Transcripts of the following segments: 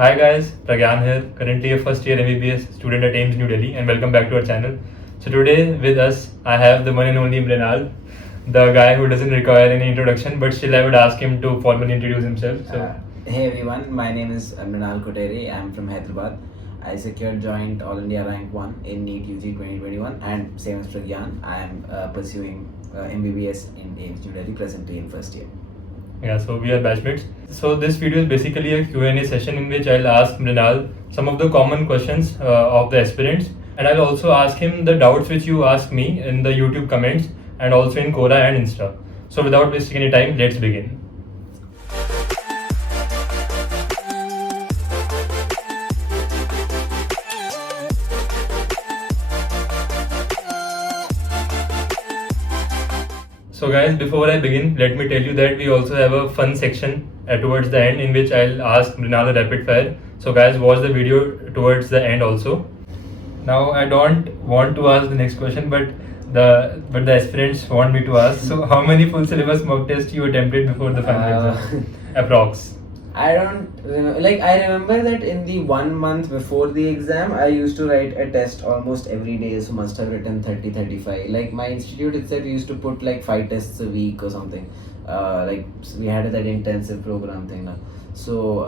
Hi guys, Pragyan here, currently a first year MBBS student at AIIMS New Delhi, and welcome back to our channel. So today with us I have the one and only Mrinal, the guy who doesn't require any introduction, but still I would ask him to formally introduce himself. Hey everyone, my name is Mrinal Kutteri. I'm from Hyderabad. I secured joint All India Rank 1 in NEET UG 2021, and same as Pragyan, I am pursuing MBBS in AIIMS New Delhi, presently in first year. Yeah, so we are batchmates. So this video is basically a Q&A session in which I'll ask Mrinal some of the common questions of the aspirants, and I'll also ask him the doubts which you ask me in the YouTube comments and also in Quora and Insta. So without wasting any time, let's begin. So guys, before I begin, let me tell you that we also have a fun section towards the end in which I'll ask Mrinal a rapid fire. So guys, watch the video towards the end also. Now I don't want to ask the next question, but the aspirants want me to ask. So how many full syllabus mock tests you attempted before the final exam? Approx. I don't remember. I remember that in the 1 month before the exam, I used to write a test almost every day. So must have written 30, 35. Like my institute itself used to put like 5 tests a week or something. We had that intensive program thing now. So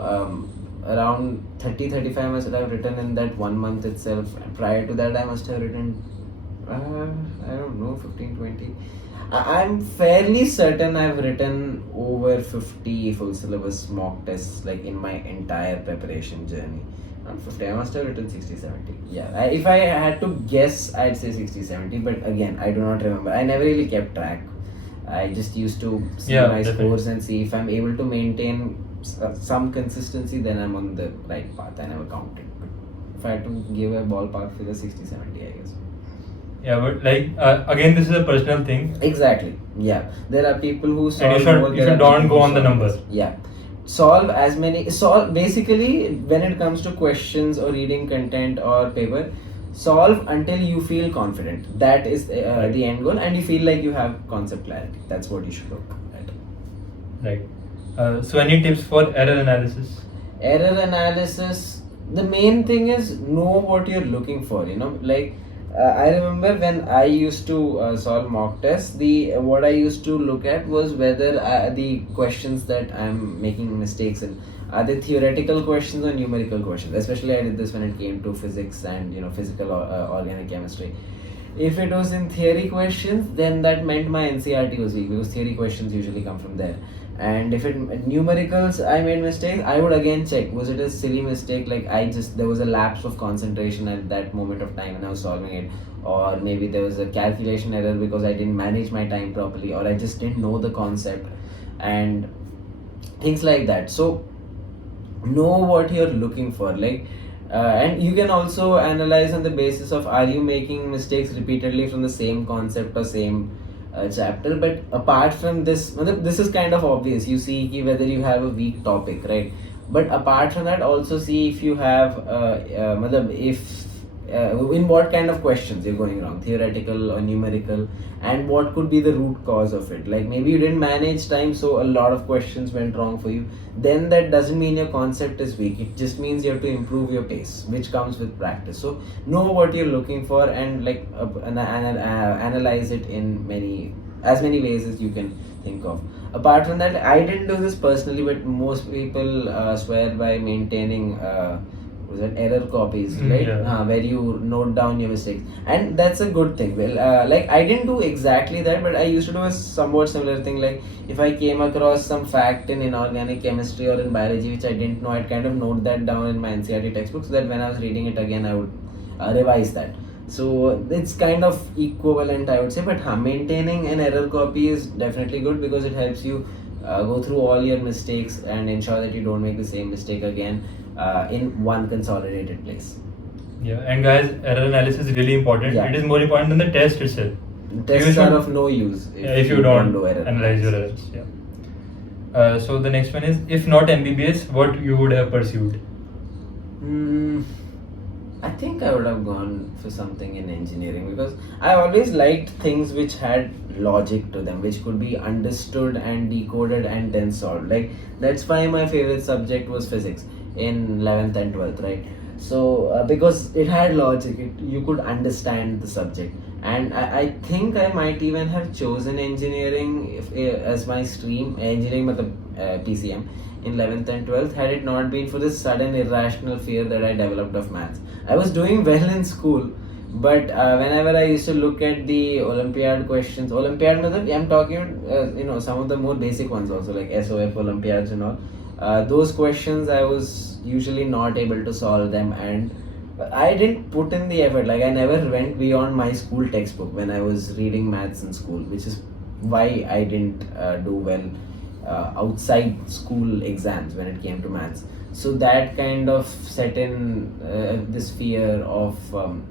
around 30, 35 I must have written in that 1 month itself. Prior to that, I must have written, I don't know, 15, 20. I'm fairly certain I've written over 50 full syllabus mock tests like in my entire preparation journey. Not 50, I must have written 60, 70. Yeah, if I had to guess, I'd say 60, 70, but again, I do not remember. I never really kept track. I just used to see my scores and see if I'm able to maintain some consistency, then I'm on the right path. I never counted. But if I had to give a ballpark figure, 60, 70, I guess. Yeah, but again, this is a personal thing. Exactly. Yeah, there are people who solve. And you should don't go on the numbers. Yeah, basically when it comes to questions or reading content or paper, solve until you feel confident. That is the end goal, and you feel like you have concept clarity. That's what you should look at. Right. So any tips for error analysis? Error analysis. The main thing is know what you're looking for. I remember when I used to solve mock tests, what I used to look at was whether the questions that I'm making mistakes in are they theoretical questions or numerical questions. Especially I did this when it came to physics and physical organic chemistry. If it was in theory questions, then that meant my NCERT was weak because theory questions usually come from there. And if it numericals I made mistakes, I would again check, was it a silly mistake, like there was a lapse of concentration at that moment of time when I was solving it, or maybe there was a calculation error because I didn't manage my time properly, or I just didn't know the concept and things like that. So know what you're looking for, and you can also analyze on the basis of, are you making mistakes repeatedly from the same concept or same chapter. But apart from this, this is kind of obvious. You see whether you have a weak topic, right? But apart from that, also see if you have in what kind of questions you're going wrong, theoretical or numerical, and what could be the root cause of it. Like maybe you didn't manage time, so a lot of questions went wrong for you. Then that doesn't mean your concept is weak. It just means you have to improve your pace, which comes with practice. So know what you're looking for and analyze it in as many ways as you can think of. Apart from that, I didn't do this personally, but most people swear by maintaining error copies, right? Yeah. Where you note down your mistakes, and that's a good thing. Well, I didn't do exactly that, but I used to do a somewhat similar thing. Like if I came across some fact in inorganic chemistry or in biology which I didn't know, I'd kind of note that down in my NCERT textbook, so that when I was reading it again, I would revise that. So it's kind of equivalent, I would say, but maintaining an error copy is definitely good because it helps you go through all your mistakes and ensure that you don't make the same mistake again in one consolidated place. Yeah, and guys, error analysis is really important. Yeah. It is more important than the test itself. Tests are of no use if you don't do error analyze your errors. Yeah. So the next one is, if not MBBS, what you would have pursued? I think I would have gone for something in engineering because I always liked things which had logic to them, which could be understood and decoded and then solved. Like that's why my favorite subject was physics. in 11th and 12th, right? So because it had logic, you could understand the subject, and I think I might even have chosen engineering as my stream, engineering PCM in 11th and 12th, had it not been for this sudden irrational fear that I developed of maths. I was doing well in school, but whenever I used to look at the Olympiad questions, I'm talking some of the more basic ones also, like SOF Olympiads and all. Those questions I was usually not able to solve them, and I didn't put in the effort. Like I never went beyond my school textbook when I was reading maths in school, which is why I didn't do well outside school exams when it came to maths. So that kind of set in this fear of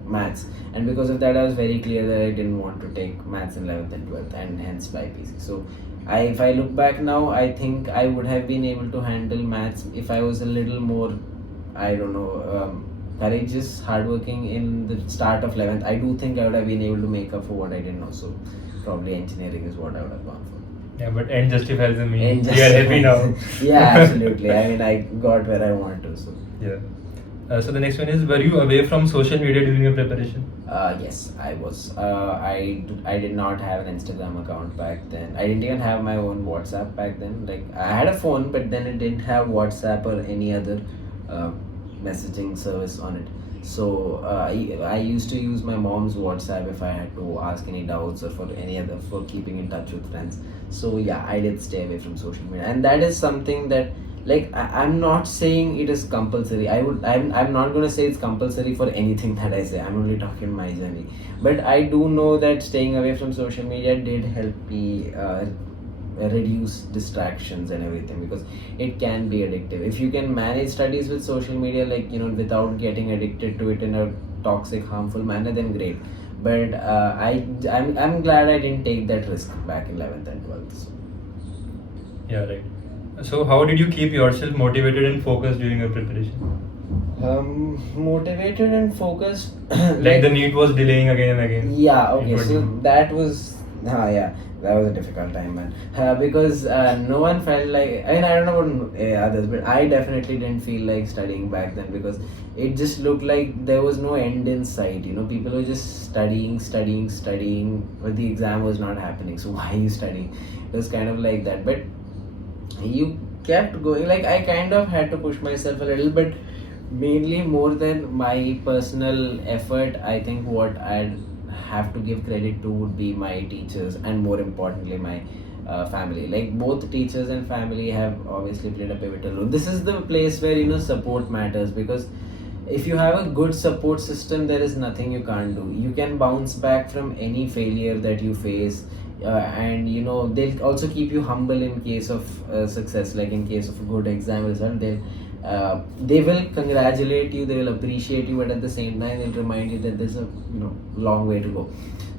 maths, and because of that I was very clear that I didn't want to take maths in 11th and 12th, and hence BPC. So if I look back now, I think I would have been able to handle maths if I was a little more, I don't know, courageous, hardworking in the start of 11th. I do think I would have been able to make up for what I didn't know. So probably engineering is what I would have gone for. Yeah, but end justifies the means. End We are happy now. Yeah, absolutely. I mean, I got where I wanted to. So Yeah. So the next one is, were you away from social media during your preparation? yes, I was. I did not have an Instagram account back then. I didn't even have my own WhatsApp back then. Like I had a phone, but then it didn't have WhatsApp or any other messaging service on it. So I used to use my mom's WhatsApp if I had to ask any doubts or for keeping in touch with friends. So yeah, I did stay away from social media, and that is something that, like, I'm not saying it is compulsory. I'm not gonna say it's compulsory for anything that I say. I'm only talking my journey, but I do know that staying away from social media did help me reduce distractions and everything, because it can be addictive. If you can manage studies with social media, like, without getting addicted to it in a toxic, harmful manner, then great. But I'm glad I didn't take that risk back in 11th and 12th. So. Yeah, right. So how did you keep yourself motivated and focused during your preparation? Motivated and focused. Like the NEET was delaying again and again. Yeah, okay, so that was that was a difficult time, man. Because no one felt like, I mean, I don't know about others, but I definitely didn't feel like studying back then, because it just looked like there was no end in sight. People were just studying, but the exam was not happening. So why are you studying? It was kind of like that, but you kept going. Like I kind of had to push myself a little, but mainly more than my personal effort, I think what I'd have to give credit to would be my teachers, and more importantly my family. Like both teachers and family have obviously played a pivotal role. This is the place where support matters, because if you have a good support system, there is nothing you can't do. You can bounce back from any failure that you face, and they'll also keep you humble in case of success. Like in case of a good exam result, they will congratulate you, they will appreciate you, but at the same time they'll remind you that there's a long way to go.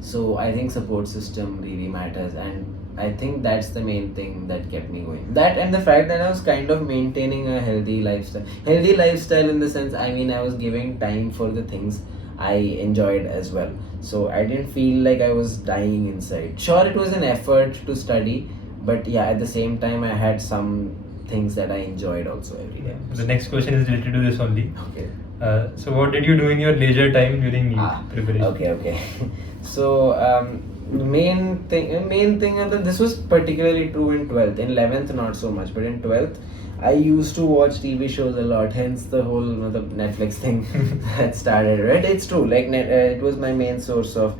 So I think support system really matters, and I think that's the main thing that kept me going. That, and the fact that I was kind of maintaining a healthy lifestyle in the sense, I mean, I was giving time for the things I enjoyed as well. So I didn't feel like I was dying inside. Sure, it was an effort to study, but yeah, at the same time I had some things that I enjoyed also every day. The next question is related to this only. Okay. So what did you do in your leisure time during NEET preparation? Okay. So the main thing, and this was particularly true in 12th. In 11th not so much, but in 12th I used to watch TV shows a lot, hence the whole the Netflix thing that started, right? It's true, like it was my main source of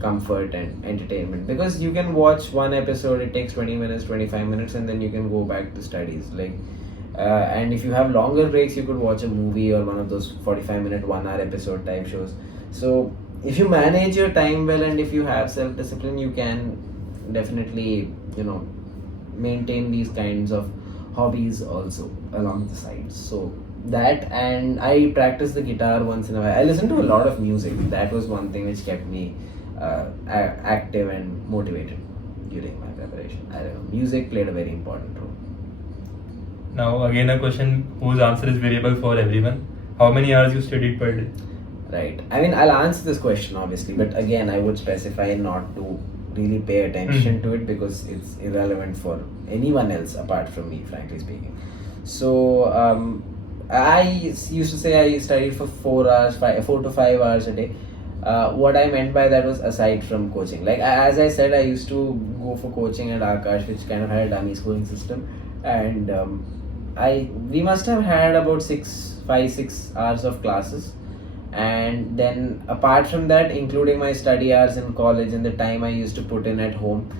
comfort and entertainment, because you can watch one episode, it takes 20 minutes, 25 minutes, and then you can go back to studies. Like and if you have longer breaks, you could watch a movie or one of those 45-minute 1-hour episode type shows. So if you manage your time well, and if you have self-discipline, you can definitely maintain these kinds of hobbies also along the sides. So that, and I practice the guitar once in a while. I listen to a lot of music. That was one thing which kept me active and motivated during my preparation. I don't know, music played a very important role. Now again a question whose answer is variable for everyone. How many hours you studied per day? Right. I mean, I'll answer this question obviously, but again I would specify not to really pay attention to it, because it's irrelevant for anyone else apart from me, frankly speaking. So I used to say I studied for 4 hours, 4 to 5 hours a day. What I meant by that was aside from coaching. Like as I said, I used to go for coaching at Akash, which kind of had a dummy schooling system, and we must have had about 6 hours of classes, and then apart from that, including my study hours in college and the time I used to put in at home,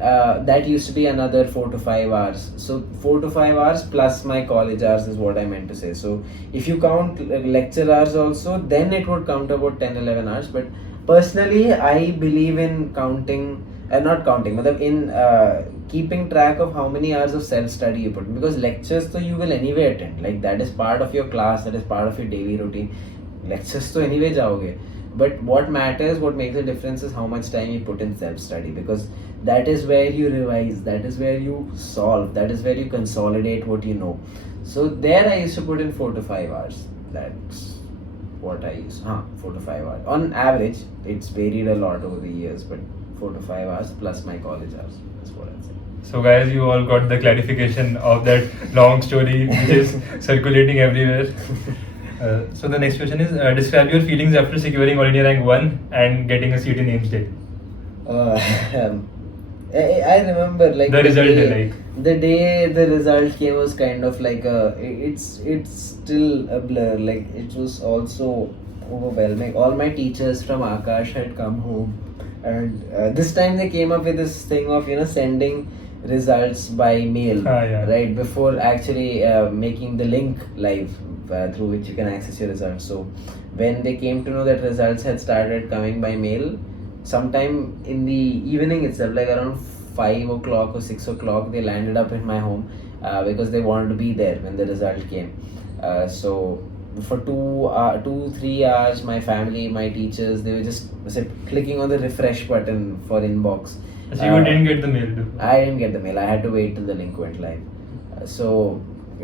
that used to be another 4 to 5 hours. So 4 to 5 hours plus my college hours is what I meant to say. So if you count lecture hours also, then it would come to about 10-11 hours. But personally, I believe in counting, not counting, but in keeping track of how many hours of self study you put in, because lectures so you will anyway attend. Like that is part of your class, that is part of your daily routine. Lectures तो anyway जाओगे, but what matters, what makes a difference is how much time you put in self study, because that is where you revise, that is where you solve, that is where you consolidate what you know. So there I used to put in 4 to 5 hours. That's what I used. 4 to 5 hours on average. It's varied a lot over the years, but 4 to 5 hours plus my college hours. That's what I'd say. So guys, you all got the clarification of that long story which is circulating everywhere. So the next question is, describe your feelings after securing All India Rank 1 and getting a seat in AIIMS Delhi. I remember like the result the day the result came was kind of like it's still a blur. Like it was also overwhelming. All my teachers from Akash had come home, and this time they came up with this thing of sending results by mail, right, before actually making the link live through which you can access your results. So when they came to know that results had started coming by mail, sometime in the evening itself, like around 5 o'clock or 6 o'clock, they landed up in my home because they wanted to be there when the result came. So for 2-3 hours, my family, my teachers, they were just clicking on the refresh button for inbox. So you didn't get the mail too? I didn't get the mail. I had to wait till the link went live. So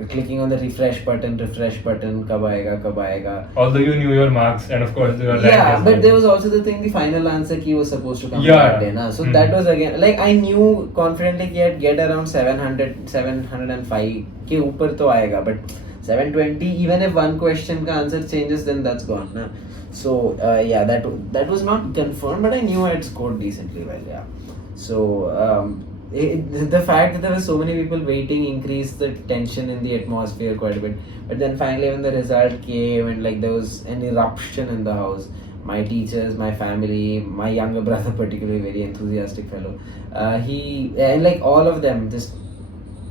clicking on the refresh button, kab aayega. Although you knew your marks and of course your rank. Yeah, but there was also the thing, the final answer key was supposed to come that day. So that was again, like I knew confidently कि I'd get around 705 के ऊपर तो आएगा, but 720, even if one question का answer changes, then that's gone. Na? So yeah, that was not confirmed, but I knew I'd scored decently well. Yeah. So the fact that there were so many people waiting increased the tension in the atmosphere quite a bit. But then finally when the result came and like there was an eruption in the house, my teachers, my family, my younger brother particularly, very enthusiastic fellow, he and like all of them just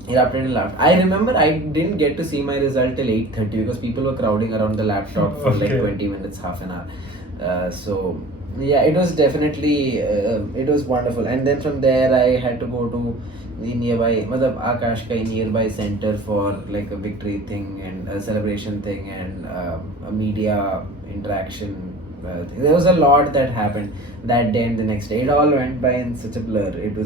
erupted and laughed. I remember I didn't get to see my result till 8:30 because people were crowding around the laptop for like 20 minutes, half an hour. So yeah, it was definitely it was wonderful. And then from there I had to go to the nearby Akash ka nearby center for like a victory thing and a celebration thing and a media interaction. There was a lot that happened that day and the next day. It all went by in such a blur. It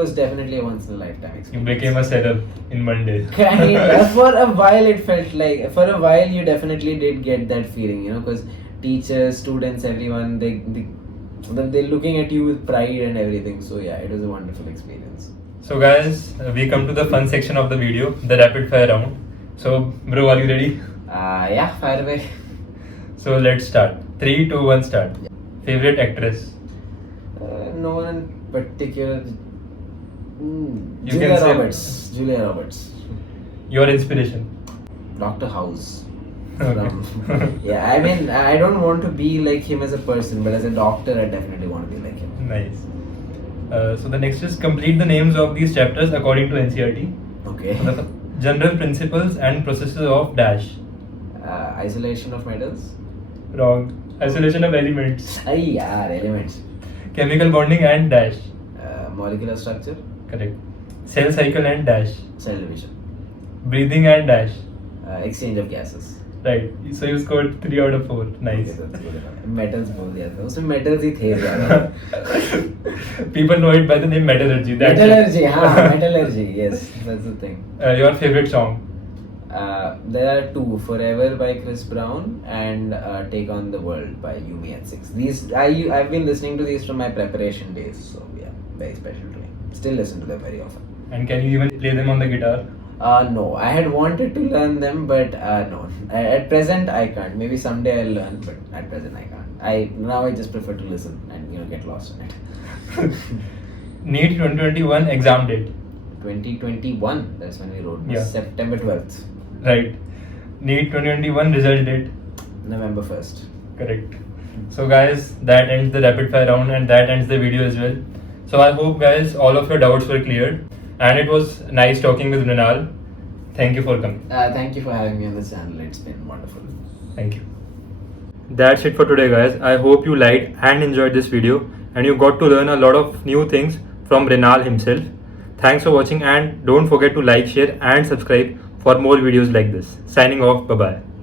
was definitely a once in a lifetime experience. You became a celeb in one day. Kind of. For a while it felt like, for a while you definitely did get that feeling, because teachers, students, everyone, they're looking at you with pride and everything. So yeah, it was a wonderful experience. So guys, we come to the fun section of the video, the rapid fire round. So bro, are you ready? Yeah, fire away. So let's start. 3, 2, 1, start. Yeah. Favorite actress? No one in particular. Julia Roberts. Your inspiration? Dr. House. Okay. Yeah, I mean, I don't want to be like him as a person, but as a doctor, I definitely want to be like him. Nice. So the next is complete the names of these chapters according to NCERT. Okay. General principles and processes of dash. Isolation of metals. Wrong. Isolation of elements. Elements. Chemical bonding and dash. Molecular structure. Correct. Cell cycle and dash. Cell division. Breathing and dash. Exchange of gases. Right. So you scored 3 out of 4. Nice. Okay, that's good. Metals बोल दिया था. उसमें metals ही थे ज़्यादा. People know it by the name metallurgy. Metallurgy, metallurgy. Yes, that's the thing. Your favorite song? There are 2: Forever by Chris Brown and Take on the World by Yumi at 6. These I've been listening to these from my preparation days, so yeah, very special to me. Still listen to them very often. And can you even play them on the guitar? No, I had wanted to learn them, but no. At present, I can't. Maybe someday I'll learn, but at present, I can't. I just prefer to listen and get lost in it. NEET 2021 exam date. 2021. That's when we wrote. Yeah. September 12th. Right. NEET 2021 result date. November 1st. Correct. So guys, that ends the rapid fire round and that ends the video as well. So I hope guys all of your doubts were cleared and it was nice talking with Mrinal. Thank you for coming. Thank you for having me on this channel. It's been wonderful. Thank you. That's it for today guys. I hope you liked and enjoyed this video and you got to learn a lot of new things from Mrinal himself. Thanks for watching and don't forget to like, share and subscribe for more videos like this. Signing off. Bye bye.